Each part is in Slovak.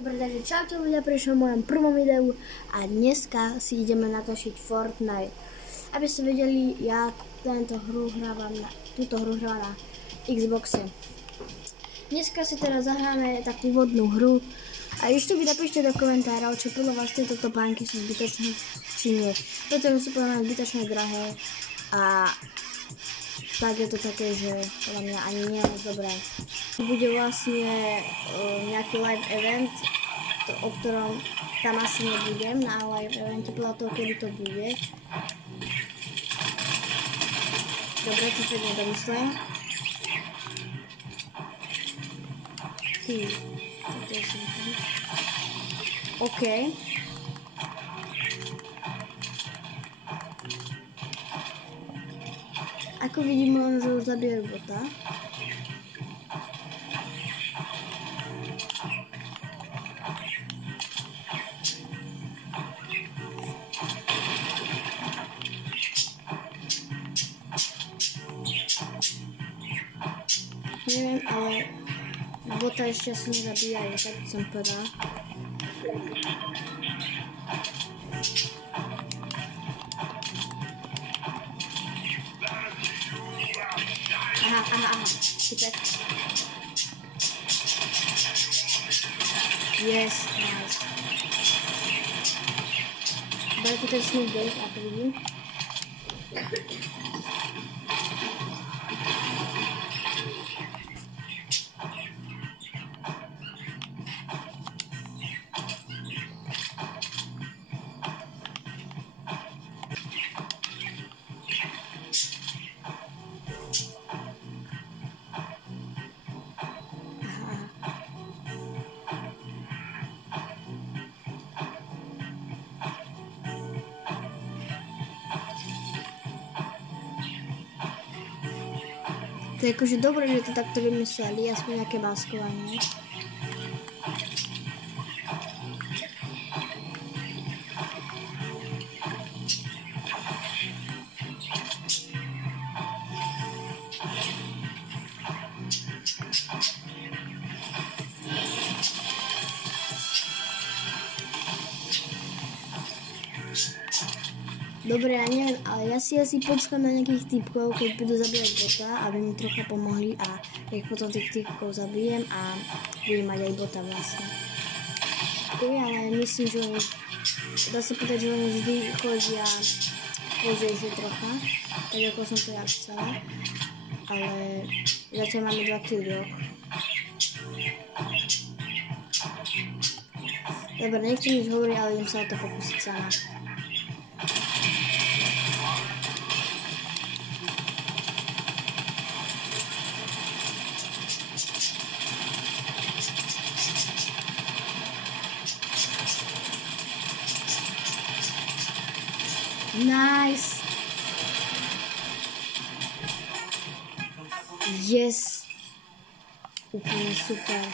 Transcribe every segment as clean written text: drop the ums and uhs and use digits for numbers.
Dobre, takže čaute ľudia, prišli v mojom prvom videu a dneska si ideme natočiť Fortnite. Aby ste vedeli, ja túto hru hrávam na Xboxe. Dneska si teraz zahráme takú vodnú hru a ešte vy napíšte do komentárov, či podľa vás tieto topánky sú zbytočné, či nie. Pretože sú podľa mňa zbytočne drahé a tak je to také, že podľa mňa ani nie je moc dobré. Bude vlastne nejaký live event, o ktorom tam asi nebudem na live evente, podľa toho, kedy to bude. Dobre, to teď nedomyslím. Ty, toto je super. OK. Ako vidíme, on, že už zabije bota. Neviem, ale bota ešte asi nezabíjajú, tak som povedal. Aha, super. Yes, nice. Bude to ten smooth bait, ako vidím. To je akože dobré, že to takto vymysleli, aspoň nejaké báskovanie. Dobre, ja neviem, ale ja si asi počkám na nejakých typkov, keď budú zabíjať bota, aby mi trocha pomohli a keď potom tých typkov zabijem a budem mať aj bota vlastne. Ale myslím, že dá sa povedať, že oni vždy chodia pozejšie trocha, tak ako som to ja chcela, ale zatiaľ máme 2 killoch. Dobre, nechcem nič hovoriť, ale idem sa o to pokúsiť sama. Nice. Yes. Úplne super.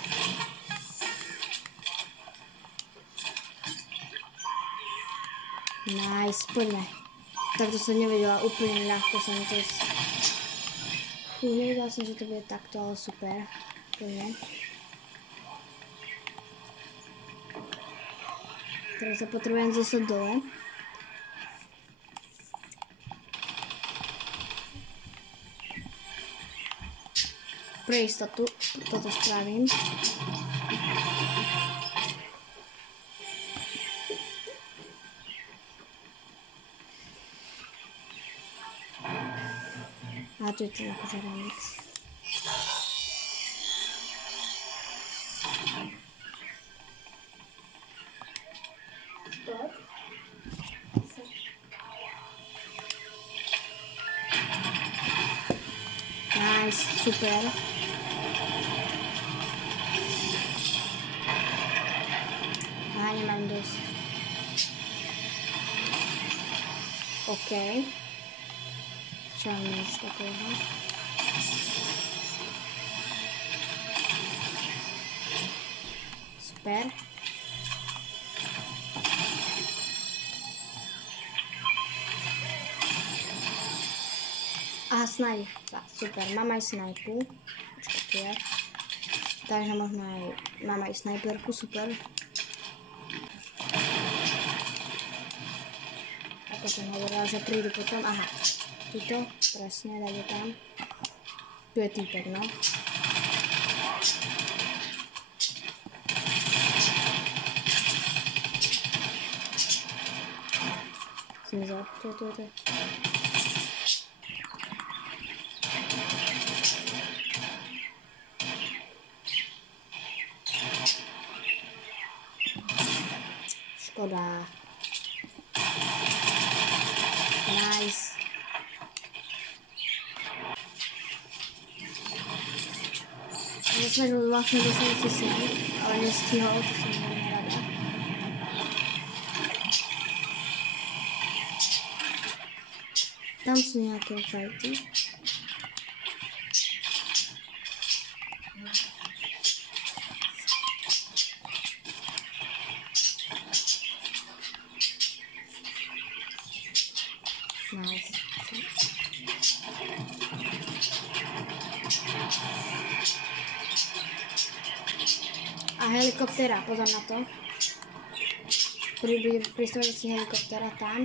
Nice, poďme. Takto som nevedela, úplne ľahko sa mi to... Nevedela som, že to bude takto, ale super. Poďme. Teraz sa potrebujem zase dole. Pre istotu toto spravím. A tu je to akože remix. Nice, super. Nemám dosť. OK. Čo mám niečo takého? Super. Aha, snajpa. Super, mám aj snajpu. Počkajte. Takže možno aj mám aj snajperku, super. Ako som hovorila, že prídu potom, aha, tuto, presne, dajte tam. Tu je týpek, no. Zmizel, tu je. Škoda. Nice. Ja snažil vlastne dostať si sem, ale nestihol, to som veľmi rada. Tam sú nejaké fajty. Nice. A helikoptera, pozor na to. Bude pristávať si helikoptera tam.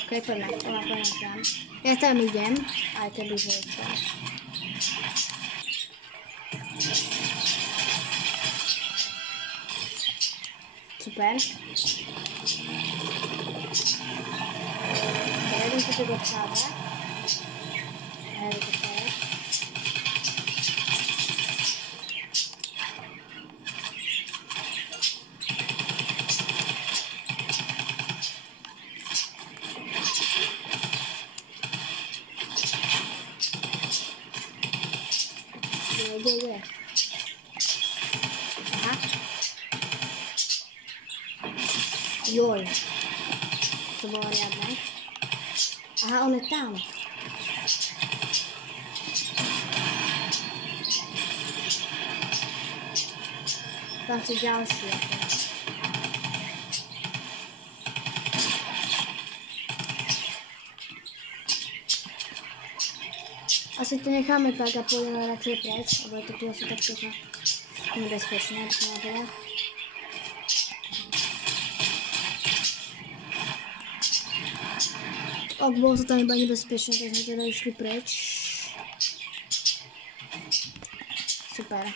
Ok, poďme tam. Ja tam idem, aj keby že je to. Super. Jeden si to dostáva. Helikoptera. Kde? Aha. Joj. To bolo riadne. Aha, on je tam. Tam sú ďalšie. Asi to necháme tak a pôjdeme radšej preč, lebo je to tu asi tak trocha nebezpečné, by som povedala. Ak bolo to tam iba nebezpečné, tak sme teda išli preč. Super.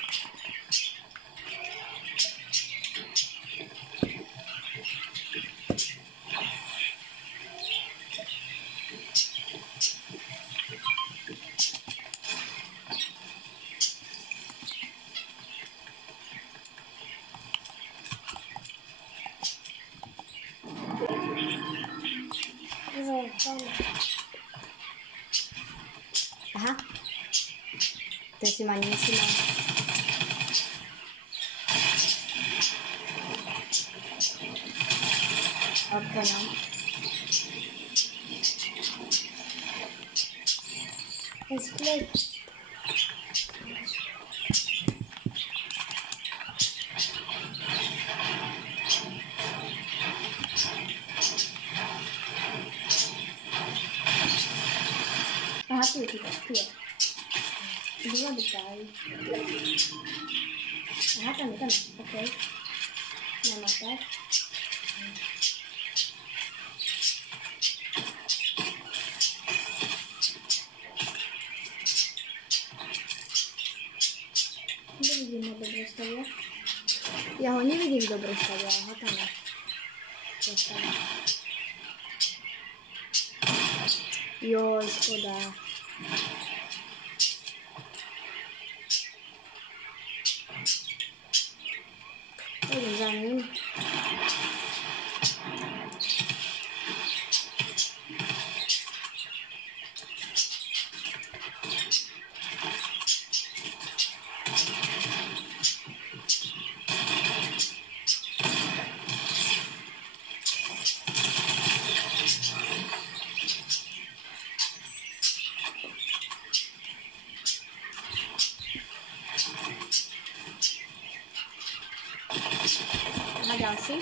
Aha. To si ma nevšimol. Ok, no. Split. Aha, tu je. Dua detaj. Aha, tam je, ok. Nemá tak. Nevidím ho dobre stavia. Ja ho nevidím dobre stavia, ale ho tam je. Joj, škoda. Idem za ním. A ďalší.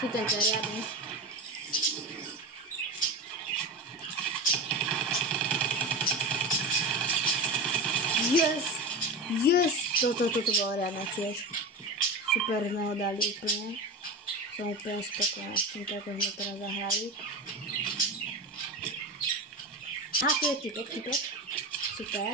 Tu tento riadny. Yes! Yes! Toto bolo riadne tiež. Super sme ho dali úplne. Som úplne spokojná s týmto, ako sme teraz zahrali. A tu je typek. Super.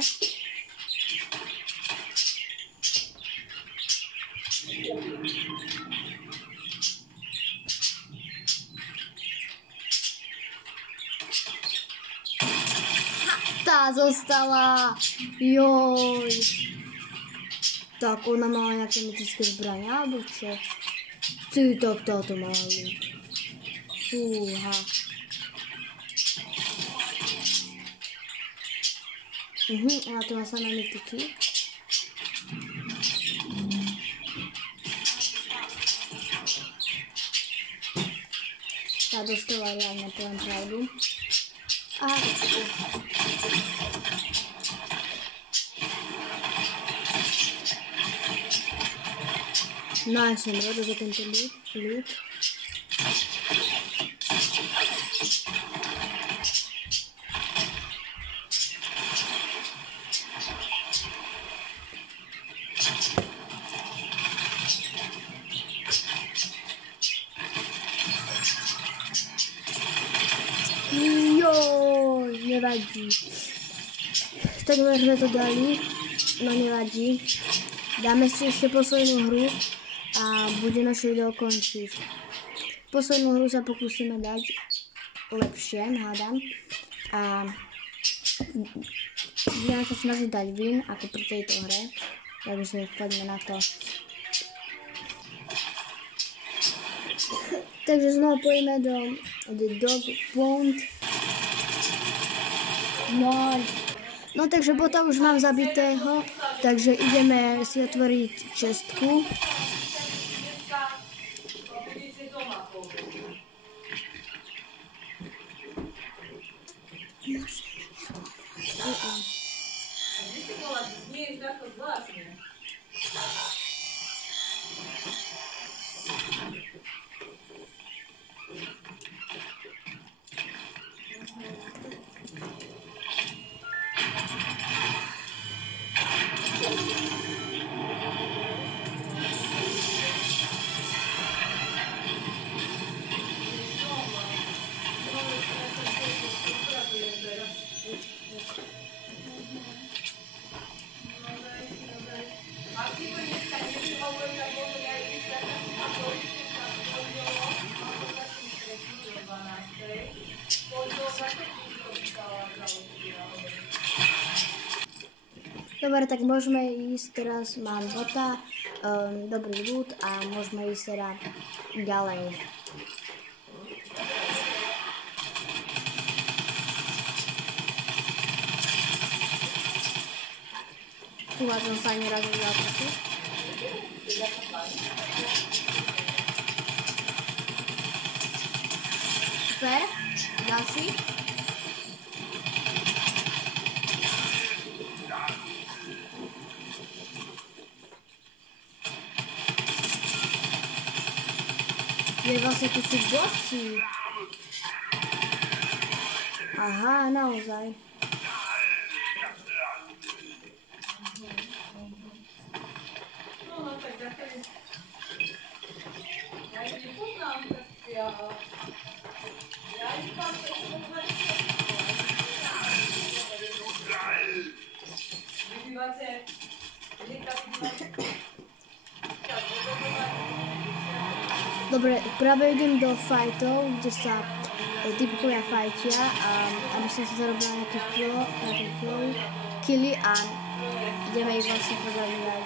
Tá zostala. Joj. Tak ona mala nejaké mytické zbrania, alebo čo? Ty, tak táto mala ľud. Fúha. Ona tu má samé mytiky. Tá dostala reálne, poviem pravdu. Aha, no, som rada za tento ľud. Joj, nevadí. Takhle sme to dali, no nevadí. Dáme si ešte poslednú hru a bude naše video končiť. Poslednú hru sa pokúsime dať lepšie, hádam. A budeme sa snažiť dať win, ako pri tejto hre. Takže poďme na to. Takže znovu pôjdeme do The Dog Pound. No takže bota už mám zabitého, takže ideme si otvoriť čestku. Dobre, tak môžeme ísť teraz, mám bota, dobrý ľud a môžeme ísť teda ďalej. Uvádzam sa ani raz do zápasu. Super, ďalší. Je vlastne tu sú bossy. Aha, naozaj. Dobre, práve idem do fightov, kde sa typkovia fajtia a aby som si zarobila nejaké killy a ideme ich vlastne pozabívať,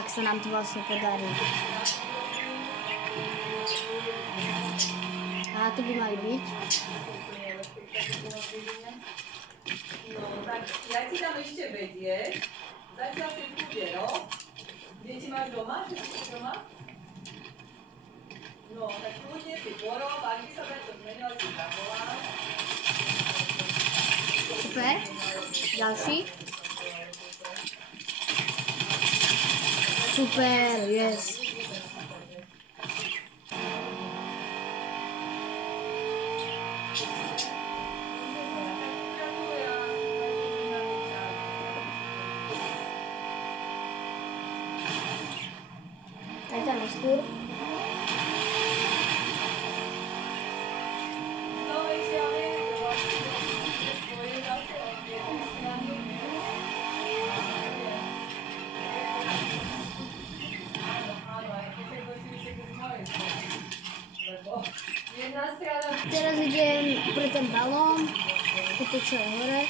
ak sa nám to vlastne podarí. A to by mali byť. No, tak ja ti dám ešte vedieť. Zatiaľ si bude, no? Deti máš doma? Že si doma? No, tak kľudne si porob, ak by sa to zmenilo, si zavolám. Super. Ďalší. Super, yes. furt. No veď ja viem, že vlastne svoje zase od jednej strany, áno, aj keď si z mojej strany, lebo jedna strana... Teraz idem pre ten balón, toto čo je hore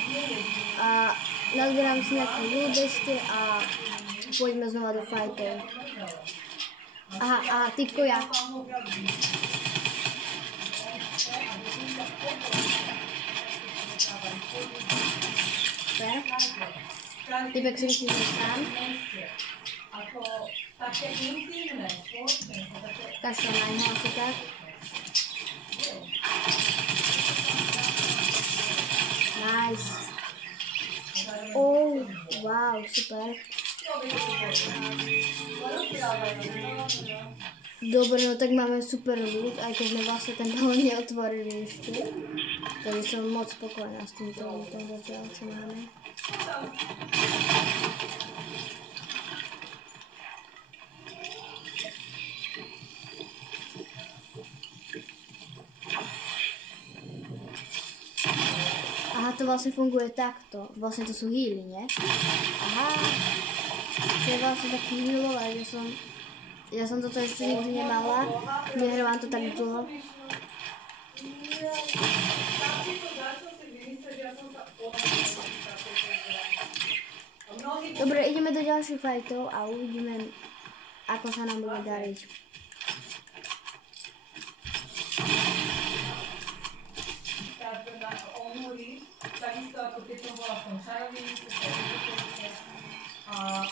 a nazbieram si nejaký ľud ešte a poďme znova do fightov. Aha, typkovia. Typek si myslí, že sám. Kašľa na ňo asi tak. Nice. Oh, wow, super. Dobre, no tak máme super ľud, aj keď sme vlastne ten balón neotvorili ešte. Takže som moc spokojná s týmto ľudom zatiaľ, čo máme. Aha, to vlastne funguje takto. Vlastne to sú healy, nie? Aha. To je vlastne taký healov, ale ja som toto ešte nikdy nemala. Nehrávam to tak dlho. Dobre, ideme do ďalších fightov a uvidíme, ako sa nám bude dariť. Takisto ako keď som bola v tom čarovnici, a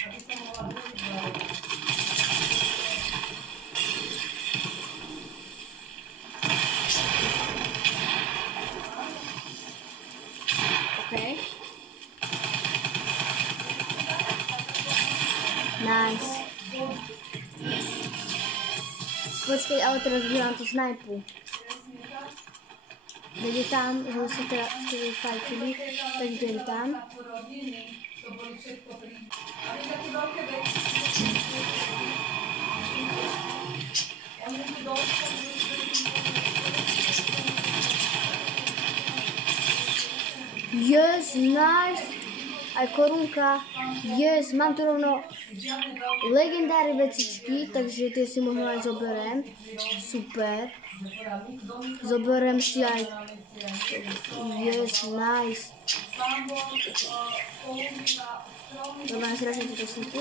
aby som mohla využiť. Okay. Nice. Počkej, ale teraz bývam tú snajpu. Veď je tam, že sa teraz fajtili, tak idem tam. Yes, nice. Aj korunka. Yes, mám tu rovno legendárne vecičky, takže tie si možno aj zoberiem. Super. Zoberiem si aj... Yes, nice. Dobre, strašne túto slíku.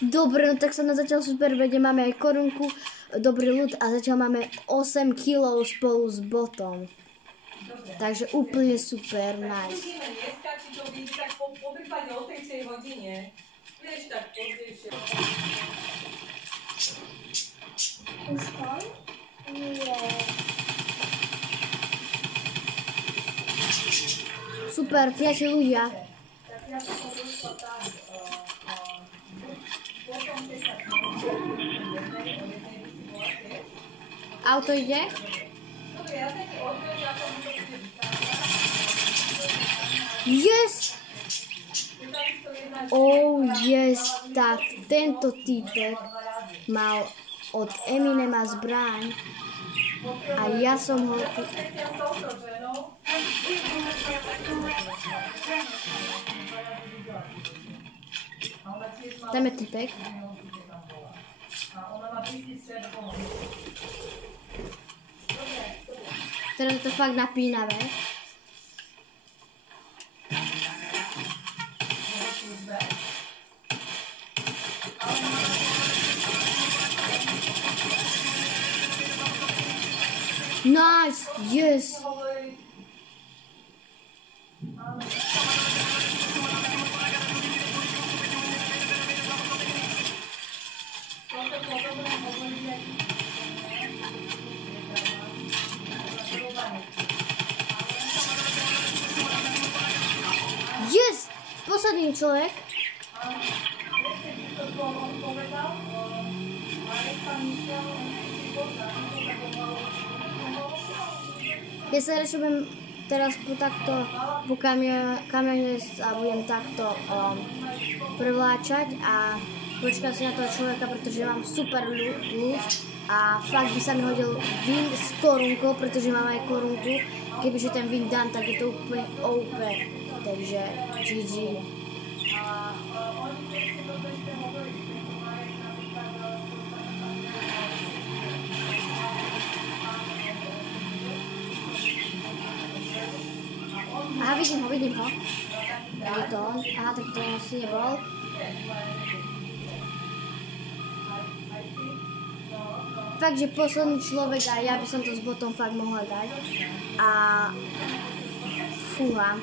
Dobre, no tak sa na zatiaľ super vedie, máme aj korunku, dobrý ľud a zatiaľ máme 8 kg spolu s botom. Takže úplne super, nice. Uvidíme dneska, či to vyjde tak po prípade o 3. hodine. Vieš, tak pozdejšie. Už to? Nie. Super, priateľ ľudia. Tak ja som došla tak, potom keď sa Auto ide? dobre, ja sa ti ozvem, že ako mi to bude Yes! Oh yes, tak tento typek mal od Eminema zbraň a ja som ho... Tam je typek. Teraz je to fakt napínavé. Nice! Yes! Yes! Posledný človek. Ja sa radšej budem teraz po kamione sa budem takto prevláčať a počkať si na toho človeka, pretože mám super loot a fakt by sa mi hodil win s korunkou, pretože mám aj korunku. Kebyže ten win dám, tak je to úplne OP. Takže GG. Aha, vidím ho. Je to on. Aha, tak to asi nebol. Fakt, že posledný človek a ja by som to s botom fakt mohla dať. A fúha.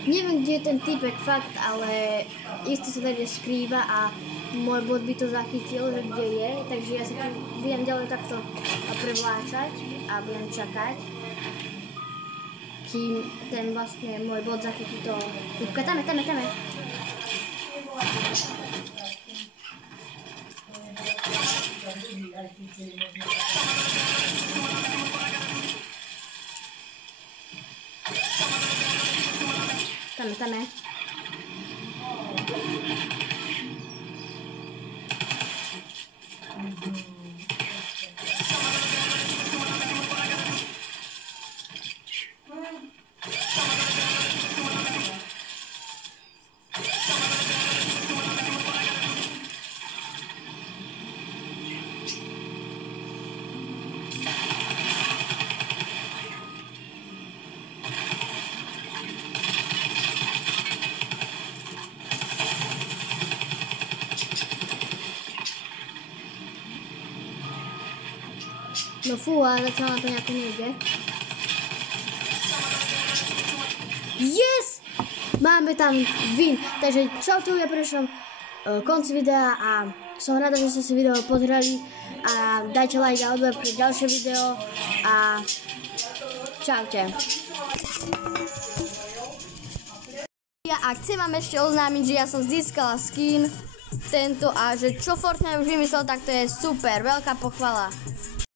Neviem, kde je ten typek fakt, ale isto sa tady skrýva a môj bot by to zachytil, že kde je, takže ja sa tu budem ďalej takto prevláčať a budem čakať, kým ten vlastne môj bot zachytí to typka. Tam je. Tam je. No fú, ale zatiaľ na to nejako nejde. Yes! Máme tam win. Takže čaute ľudia, prešom konci videa a som rada, že ste si video pozreli a dajte like a odber pre ďalšie video a čaute. A chcem vám ešte oznámiť, že ja som získala skin tento a že čo Fortnite už vymyslel, tak to je super, veľká pochvala.